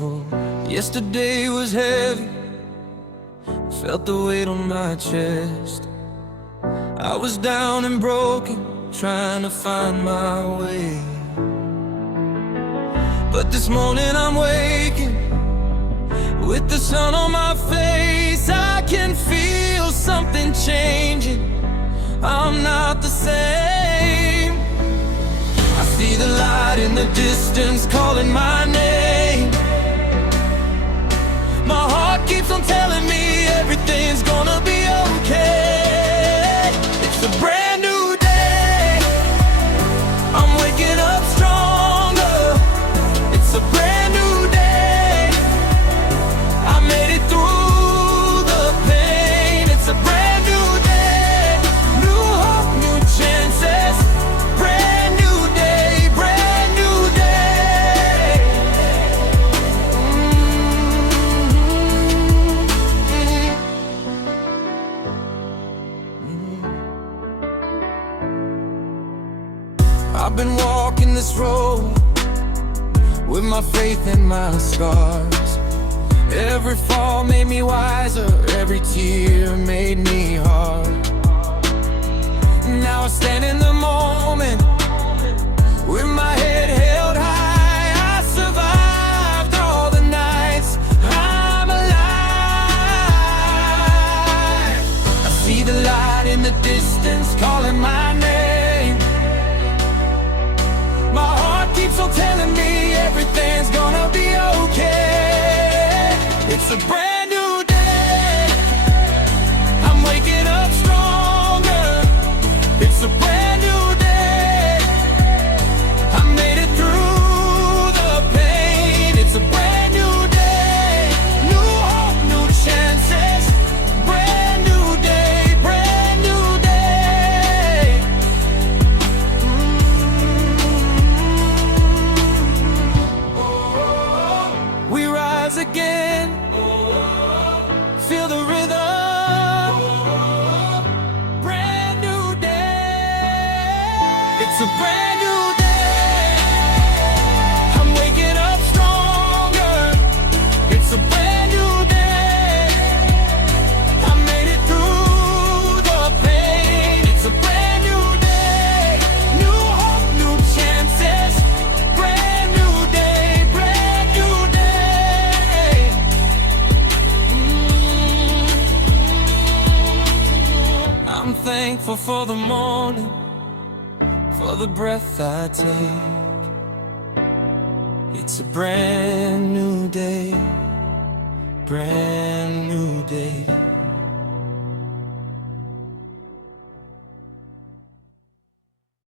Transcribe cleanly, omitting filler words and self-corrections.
grateful. Yesterday was heavy, felt the weight on my chest. I was down and broken, trying to find my way. But this morning I'm waking, with the sun on my face. I can feel something changing, I'm not the same. I see the light in the distance calling my name. My heart keeps on telling me everything's gonna be okay. It's a brand new day, I'm waking up stronger. It's a brand new day, I made it through the pain. It's a brand new day, new hope, new chances. Brand new day, brand new day. I've been walking this road with my faith and my scars. Every fall made me wiser, every tear made me hard. Now I stand in the moment, with my head held high. I survived all the nights, I'm alive. I see the light in the distance calling my name. My heart keeps on telling me everything's gonna be okay. It's a brand new day, I'm waking up stronger. It's a brand new day, I made it through the pain. It's a brand new day, new hope, new chances. Brand new day, brand new day. We rise again, feel the rhythm. Brand new day, it's a brand new day, I'm waking up stronger. It's a brand new day, I made it through the pain. It's a brand new day, new hope, new chances. Brand new day, brand new day. I'm thankful for the morning, for the breath I take. It's a brand new day, brand new day.